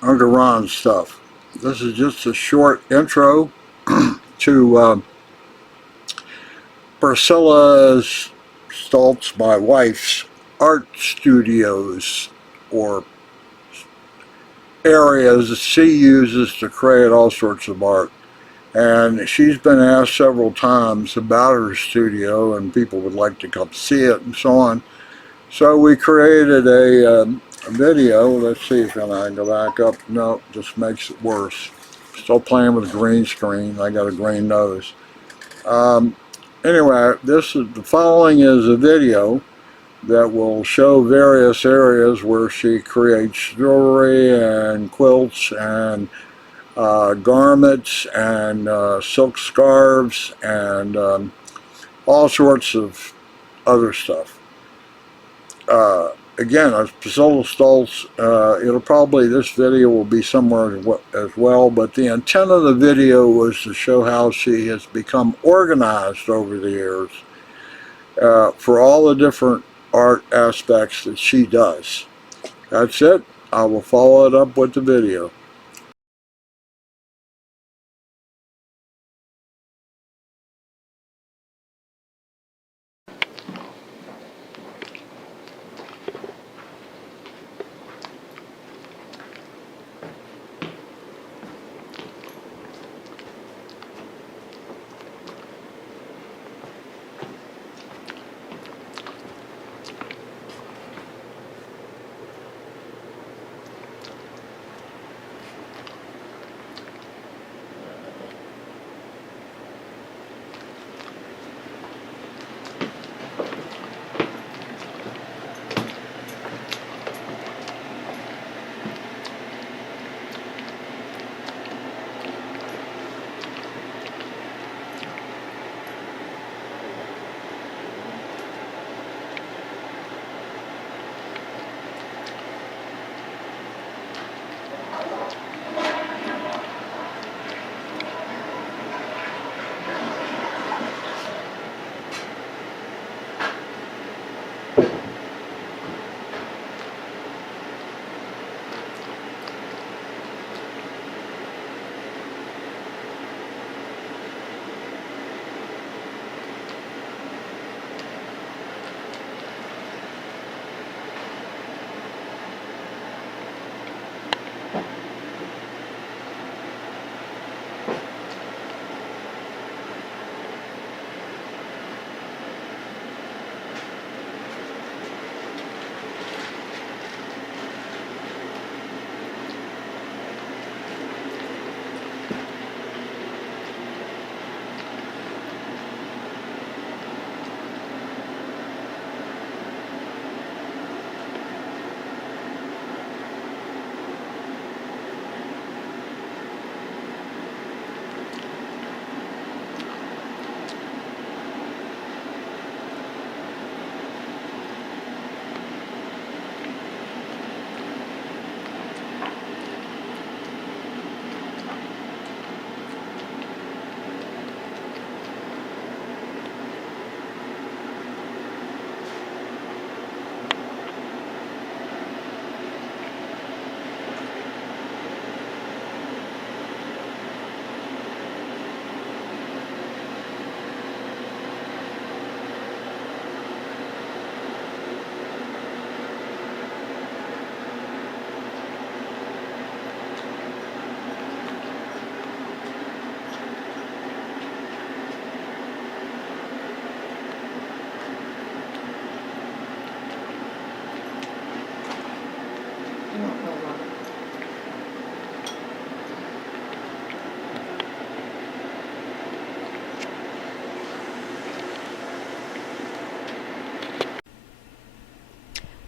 Uncle Ron stuff. This is just a short intro to Priscilla Stultz, my wife's art studios or areas that she uses to create all sorts of art. And she's been asked several times about her studio, and people would like to come see it and so on. So we created a video. Let's see if I can go back up. No, just makes it worse. Still playing with a green screen. I got a green nose. Um, anyway, the following is a video that will show various areas where she creates jewelry and quilts and garments and silk scarves and all sorts of other stuff. Again, as Priscilla Stultz, this video will be somewhere as well, but the intent of the video was to show how she has become organized over the years for all the different art aspects that she does. That's it. I will follow it up with the video.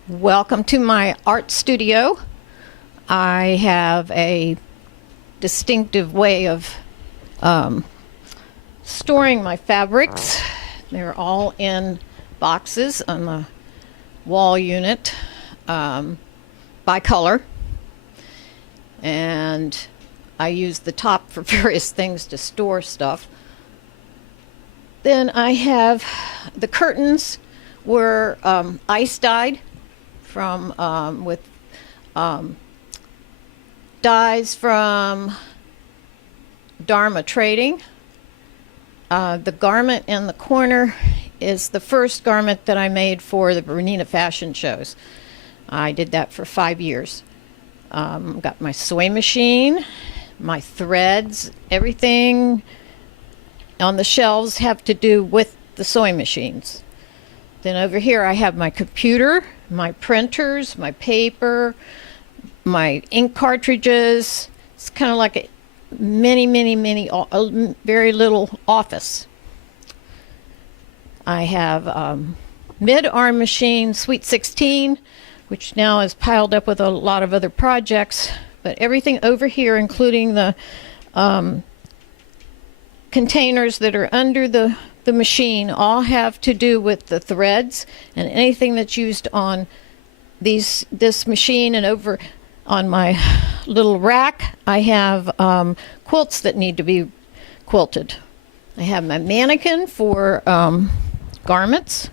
Welcome to my art studio. I have a distinctive way of storing my fabrics. They're all in boxes on the wall unit by color. And I use the top for various things to store stuff. Then I have the curtains were ice dyed from with dyes from Dharma Trading. The garment in the corner is the first garment that I made for the Bernina fashion shows. I did that for 5 years. Got my sewing machine, my threads, everything on the shelves have to do with the sewing machines. Then over here I have my computer, my printers, my paper, my ink cartridges. It's kind of like a mini, very little office. I have mid-arm machine, Sweet 16, which now is piled up with a lot of other projects. But everything over here, including the containers that are under the machine, all have to do with the threads and anything that's used on this machine. And over on my little rack, I have quilts that need to be quilted. I have my mannequin for garments.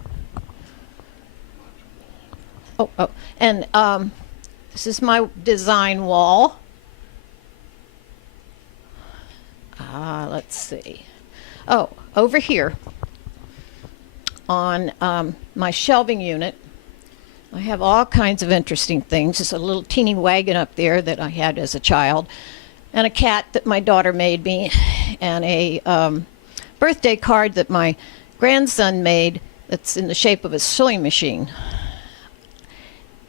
And this is my design wall. Let's see. Oh, over here on my shelving unit, I have all kinds of interesting things. There's a little teeny wagon up there that I had as a child, and a cat that my daughter made me, and a birthday card that my grandson made that's in the shape of a sewing machine.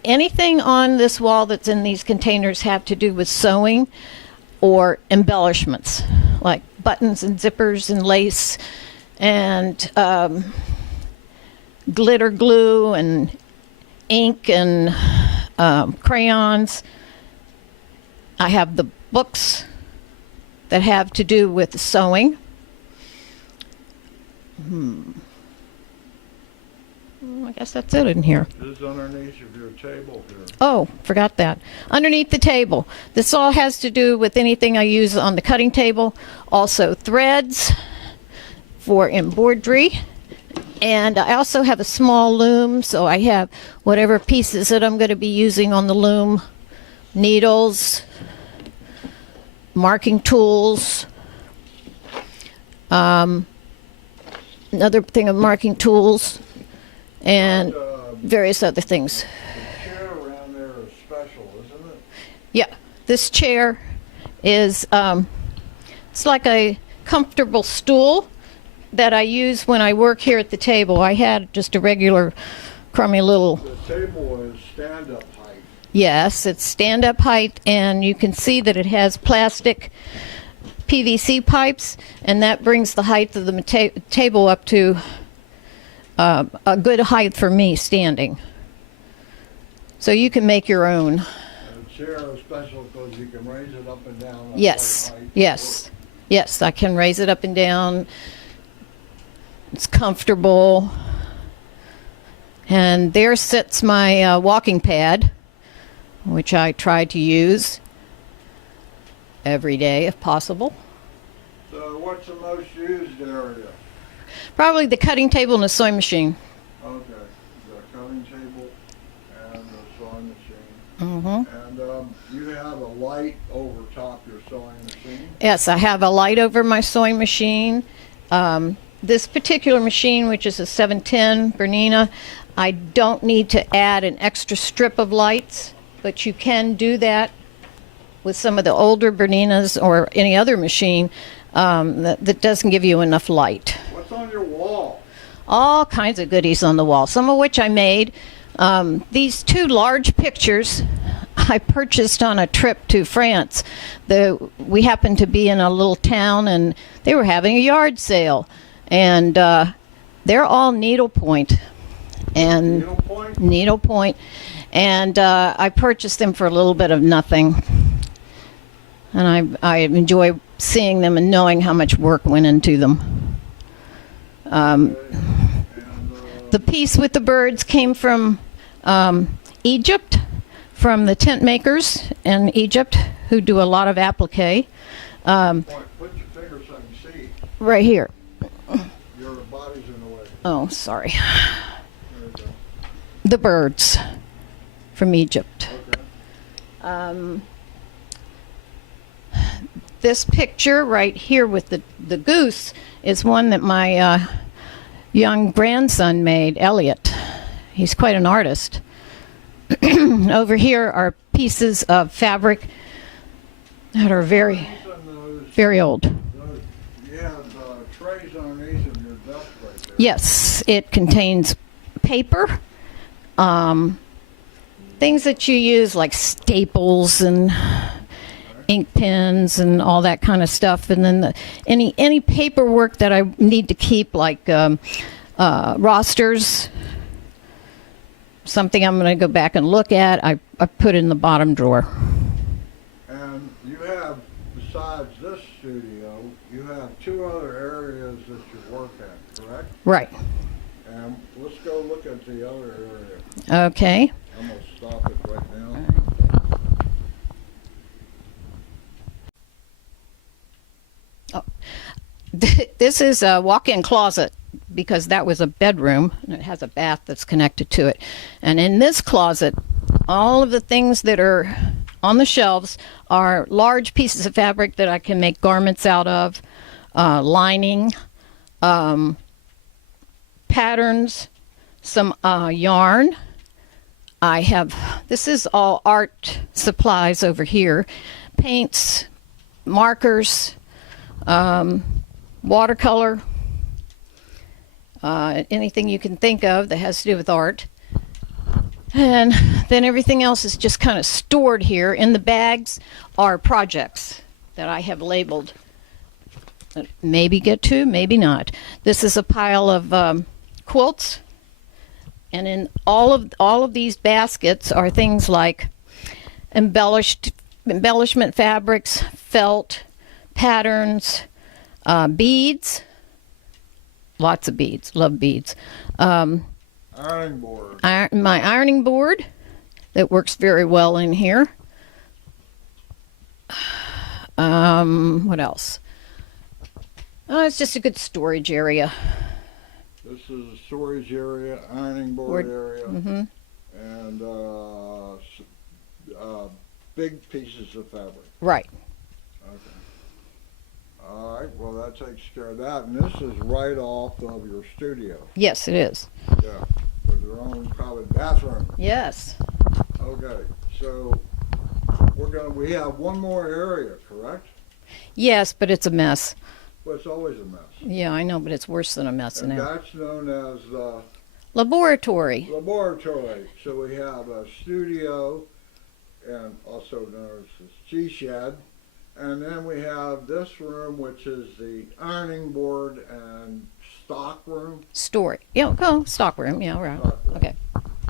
Anything on this wall that's in these containers have to do with sewing or embellishments, like buttons and zippers and lace and glitter glue and ink and crayons. I have the books that have to do with sewing. I guess that's it in here. This is underneath of your table here. Oh, forgot that. Underneath the table. This all has to do with anything I use on the cutting table. Also threads for embroidery. And I also have a small loom, so I have whatever pieces that I'm going to be using on the loom. Needles, marking tools, another thing of marking tools, and various other things. The chair around there is special, isn't it? Yeah, this chair is, it's like a comfortable stool that I use when I work here at the table. I had just a regular crummy little... The table is stand-up height. Yes, it's stand-up height, and you can see that it has plastic PVC pipes, and that brings the height of the table up to a good height for me standing. So you can make your own. And the chair is special because you can raise it up and down. Yes, yes, yes, I can raise it up and down. It's comfortable. And there sits my walking pad, which I try to use every day if possible. So what's the most used area? Probably the cutting table and the sewing machine. Okay, the cutting table and the sewing machine. Mm-hmm. And you have a light over top your sewing machine? Yes, I have a light over my sewing machine. This particular machine, which is a 710 Bernina, I don't need to add an extra strip of lights, but you can do that with some of the older Berninas or any other machine that doesn't give you enough light. What's on your wall? All kinds of goodies on the wall, some of which I made. These two large pictures I purchased on a trip to France. We happened to be in a little town, and they were having a yard sale. And they're all needlepoint. And Needlepoint? Needlepoint. And I purchased them for a little bit of nothing. And I enjoy seeing them and knowing how much work went into them. The piece with the birds came from Egypt, from the tent makers in Egypt who do a lot of applique. Put your finger so I can see. Right here. Your body's in the way. Oh, sorry. There you go. The birds from Egypt. Okay. This picture right here with the goose is one that my young grandson made, Elliot. He's quite an artist. Over here are pieces of fabric that are very, very old. You have trays underneath in your desk right there. Yes, it contains paper, things that you use like staples and ink pens and all that kind of stuff, and then any paperwork that I need to keep, like rosters. Something I'm going to go back and look at, I put in the bottom drawer. And you have, besides this studio, you have 2 other areas that you work at, correct? Right. And let's go look at the other area. Okay. I'm going to stop it right now. Oh. This is a walk-in closet, because that was a bedroom, and it has a bath that's connected to it. And in this closet, all of the things that are on the shelves are large pieces of fabric that I can make garments out of, lining, patterns, some yarn. This is all art supplies over here, paints, markers, watercolor, anything you can think of that has to do with art. And then everything else is just kind of stored here. In the bags are projects that I have labeled. Maybe get to, maybe not. This is a pile of quilts. And in all of these baskets are things like embellishment fabrics, felt, patterns, beads. Lots of beads. Love beads. Ironing board. My ironing board that works very well in here. What else? Oh, it's just a good storage area. This is a storage area, ironing board area, Mm-hmm. and big pieces of fabric. Right. Okay. All right, well, that takes care of that. And this is right off of your studio. Yes, it is. Yeah, with your own private bathroom. Yes. Okay, so we have one more area, correct? Yes, but it's a mess. Well, it's always a mess. Yeah, I know, but it's worse than a mess And now. that's known as the Laboratory. laboratory. So we have a studio, and also known as the G-shed. And then we have this room, which is the ironing board and stock room. Story. Yeah, go stock room. Yeah, right. Stock room. Okay.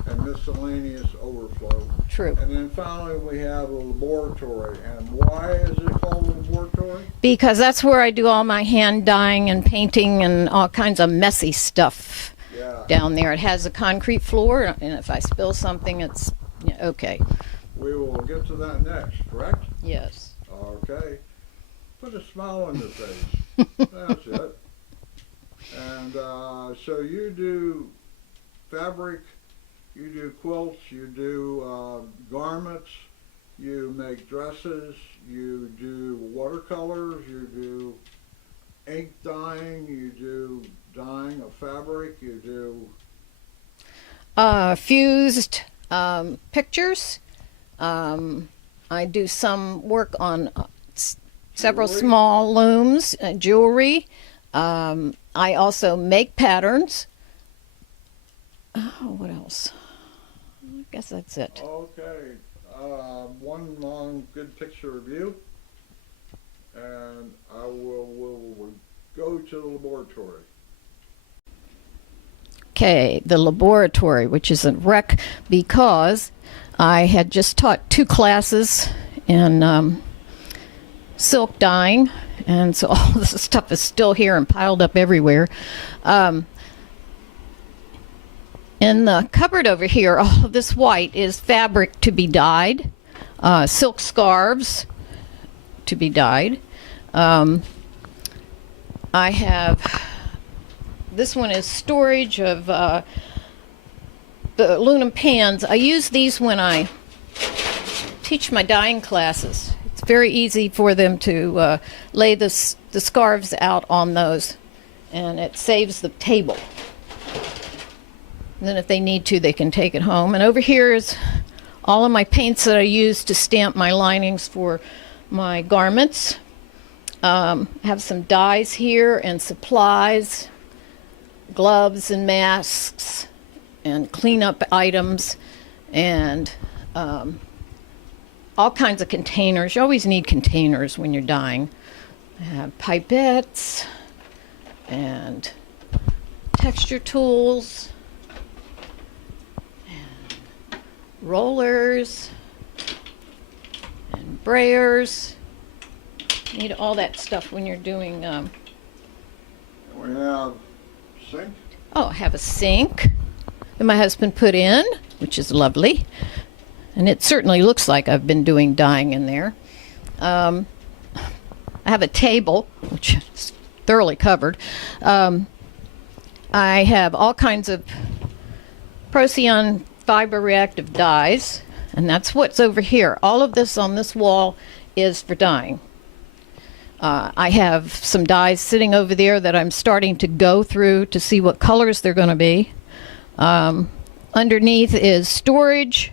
And miscellaneous overflow. True. And then finally we have a laboratory. And why is it called a laboratory? Because that's where I do all my hand dyeing and painting and all kinds of messy stuff Yeah. down there. It has a concrete floor, and if I spill something, it's okay. We will get to that next, correct? Yes. Okay. Put a smile on your face. That's it. And so you do fabric, you do quilts, you do garments, you make dresses, you do watercolors, you do ink dyeing, you do dyeing of fabric, you do... Fused pictures. I do some work on several Jewelry? small looms, jewelry. I also make patterns. Oh, what else? I guess that's it. Okay. One long good picture of you. And I will go to the laboratory. Okay, the laboratory, which is a wreck because I had just taught 2 classes in silk dyeing, and so all this stuff is still here and piled up everywhere. In the cupboard over here, all of this white is fabric to be dyed, silk scarves to be dyed. I have, this one is storage of the aluminum pans. I use these when I teach my dyeing classes. It's very easy for them to lay the scarves out on those, and it saves the table. And then if they need to, they can take it home. And over here is all of my paints that I use to stamp my linings for my garments. I have some dyes here and supplies, gloves and masks and cleanup items, and all kinds of containers. You always need containers when you're dyeing. I have pipettes and texture tools and rollers and brayers. You need all that stuff when you're doing We have sink. Oh, I have a sink that my husband put in, which is lovely. And it certainly looks like I've been doing dyeing in there. I have a table, which is thoroughly covered. I have all kinds of Procyon fiber reactive dyes, and that's what's over here. All of this on this wall is for dyeing. I have some dyes sitting over there that I'm starting to go through to see what colors they're going to be. Underneath is storage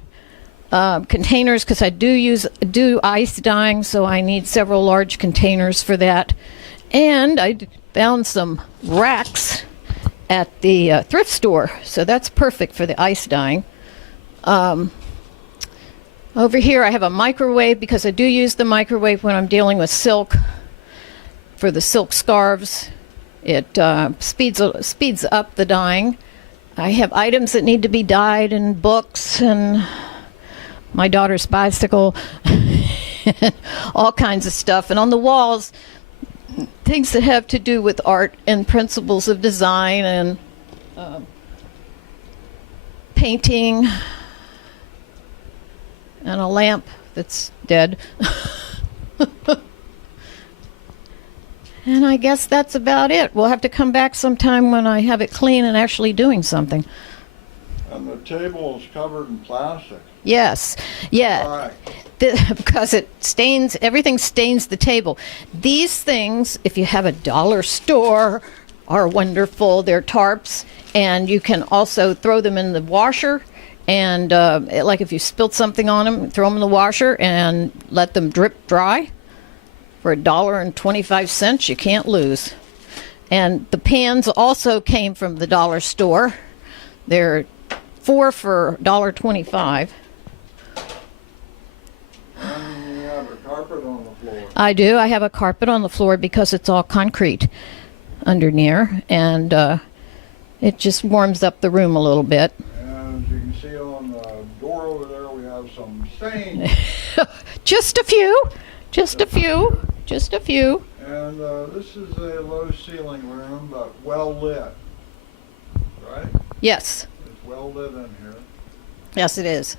containers, because I do ice dyeing, so I need several large containers for that. And I found some racks at the thrift store, so that's perfect for the ice dyeing. Over here I have a microwave, because I do use the microwave when I'm dealing with silk. For the silk scarves, it speeds up the dyeing. I have items that need to be dyed, and books, and my daughter's bicycle, all kinds of stuff. And on the walls, things that have to do with art and principles of design and painting, and a lamp that's dead. And I guess that's about it. We'll have to come back sometime when I have it clean and actually doing something. And the table is covered in plastic. Yes. Yeah. Why? Because it stains, everything stains the table. These things, if you have a dollar store, are wonderful. They're tarps, and you can also throw them in the washer. And like if you spilled something on them, throw them in the washer and let them drip dry. For $1.25, you can't lose. And the pans also came from the dollar store. They're 4 for $1.25. And you have a carpet on the floor. I do. I have a carpet on the floor because it's all concrete underneath, and it just warms up the room a little bit. And as you can see on the door over there, we have some stains. Just a few. Just a few. Just a few. And this is a low ceiling room, but well lit, right? Yes. It's well lit in here. Yes, it is.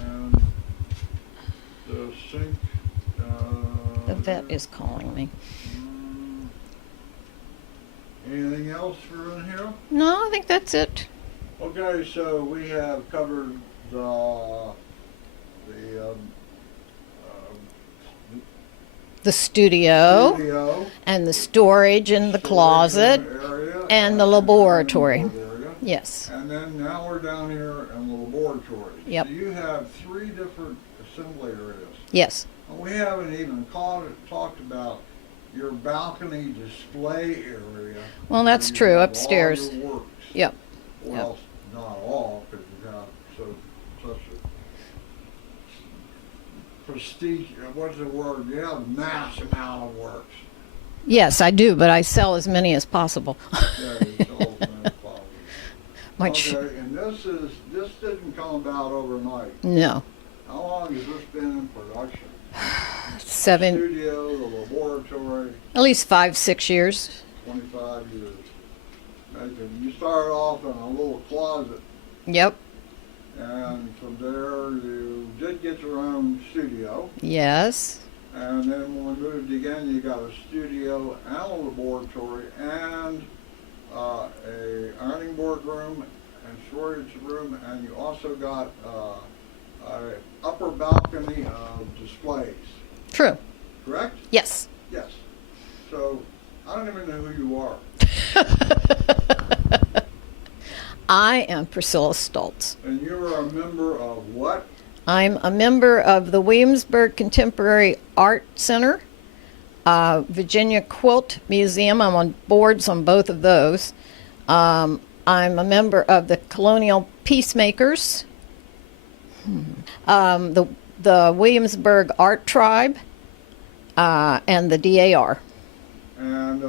And the sink. The vet is calling me. Anything else for in here? No, I think that's it. Okay, so we have covered The studio, studio, and the storage in the closet, area, and the laboratory. and the area. Yes. And then now we're down here in the laboratory. Yep. So you have 3 different assembly areas. Yes. And we haven't even talked about your balcony display area. Well, that's where you true, have upstairs. All your works. Yep. Well, not all, because you have such a prestige. What's the word? You have a mass amount of works. Yes, I do, but I sell as many as possible. Yeah, it's all followers. My Okay, and this didn't come about overnight. No. How long has this been in production? 7, Studio, the laboratory, at least 5, 6 years. 25 years. You started off in a little closet, Yep. and from there you did get your own studio. Yes. And then when we moved again, you got a studio and a laboratory and a ironing board room and storage room, and you also got a upper balcony of displays. True. Yes. Yes. So, I don't even know who you are. I am Priscilla Stultz. And you're a member of what? I'm a member of the Williamsburg Contemporary Art Center, Virginia Quilt Museum. I'm on boards on both of those. I'm a member of the Colonial Peacemakers, the Williamsburg Art Tribe, and the DAR. And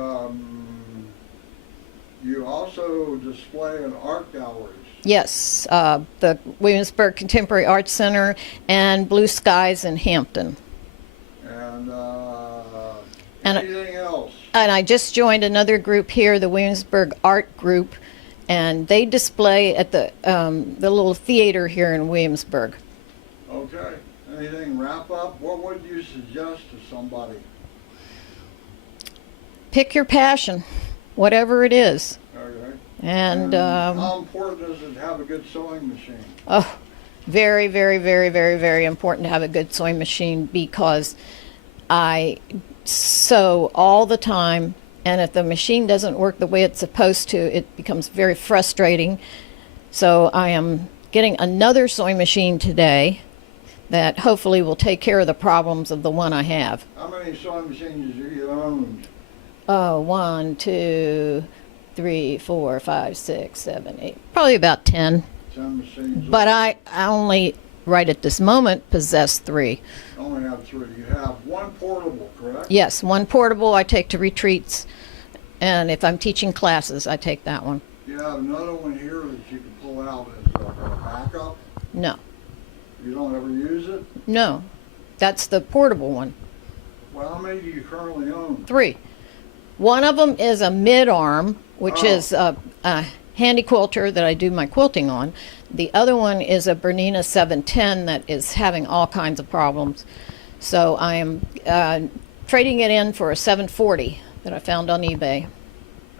you also display in art galleries. Yes, the Williamsburg Contemporary Art Center and Blue Skies in Hampton. And And- anything else? And I just joined another group here, the Williamsburg Art Group, and they display at the little theater here in Williamsburg. Okay. Anything wrap up? What would you suggest to somebody? Pick your passion, whatever it is. Okay. And how important is it to have a good sewing machine? oh, very, very, very, very, very important to have a good sewing machine, because I sew all the time, and if the machine doesn't work the way it's supposed to, it becomes very frustrating. So I am getting another sewing machine today that hopefully will take care of the problems of the one I have. How many sewing machines do you own? 1, 2, 3, 4, 5, 6, 7, 8, probably about 10. 10 machines. But I only, right at this moment, possess 3. You only have 3. You have one portable, correct? Yes, one portable I take to retreats, and if I'm teaching classes, I take that one. You have another one here that you can pull out as a backup. No, You don't ever use it? no, that's the portable one. Well, how many do you currently own? 3. One of them is a mid-arm, which Oh. is a handy quilter that I do my quilting on. The other one is a Bernina 710 that is having all kinds of problems. So I am trading it in for a 740 that I found on eBay,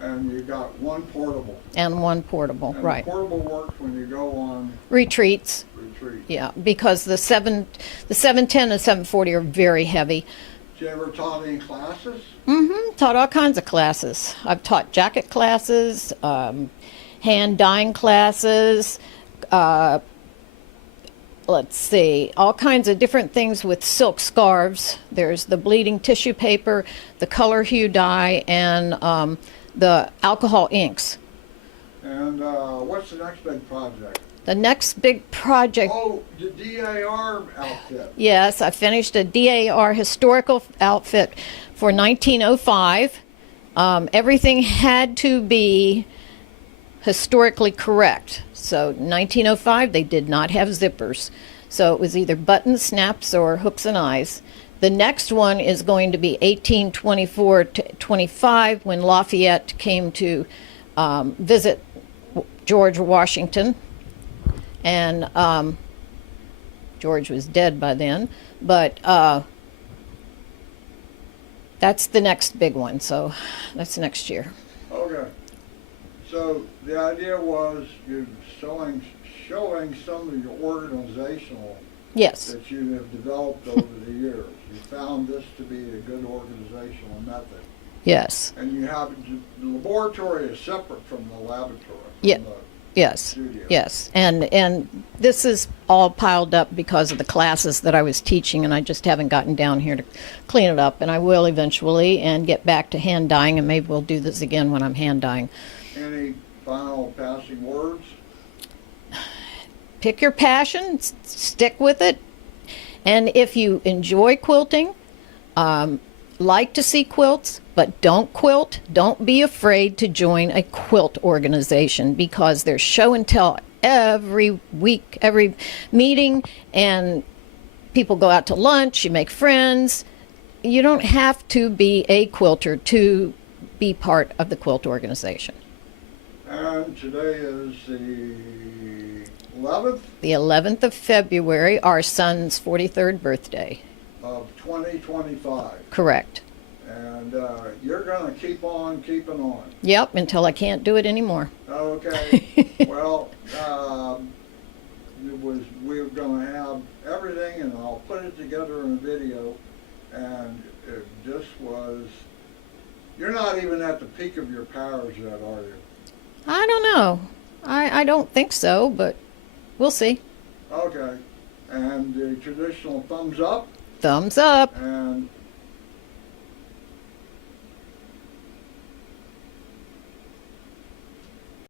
And you got one portable. and one portable, And right. the portable works when you go on Retreats, retreat. yeah, because the 710 and 740 are very heavy. Did you ever taught any classes? Taught all kinds of classes. I've taught jacket classes, hand dyeing classes, let's see, all kinds of different things with silk scarves. There's the bleeding tissue paper, the color hue dye, and the alcohol inks. And what's the next big project? The next big project, Oh, the DAR outfit. yes, I finished a DAR historical outfit for 1905. Everything had to be historically correct. So 1905, they did not have zippers. So it was either buttons, snaps, or hooks and eyes. The next one is going to be 1824 to 25, when Lafayette came to visit George Washington. And George was dead by then. But that's the next big one. So that's next year. Okay. So the idea was you showing some of your organizational Yes. that you have developed over the years. You found this to be a good organizational method. Yes. And you have, the laboratory is separate from the laboratory. From Yeah. the Yes. studio. Yes. And this is all piled up because of the classes that I was teaching, and I just haven't gotten down here to clean it up. And I will eventually, and get back to hand dyeing, and maybe we'll do this again when I'm hand dyeing. Any final passing words? Pick your passion, stick with it, and if you enjoy quilting, like to see quilts, but don't quilt, don't be afraid to join a quilt organization, because there's show and tell every week, every meeting, and people go out to lunch, you make friends. You don't have to be a quilter to be part of the quilt organization. And today is the 11th The 11th of February, our son's 43rd birthday. of 2025. Correct. And you're going to keep on keeping on. Yep, until I can't do it anymore. Okay. Well, we're going to have everything, and I'll put it together in a video. And if this was, you're not even at the peak of your powers yet, are you? I don't know. I don't think so, but we'll see. Okay. And the traditional thumbs up Thumbs up. and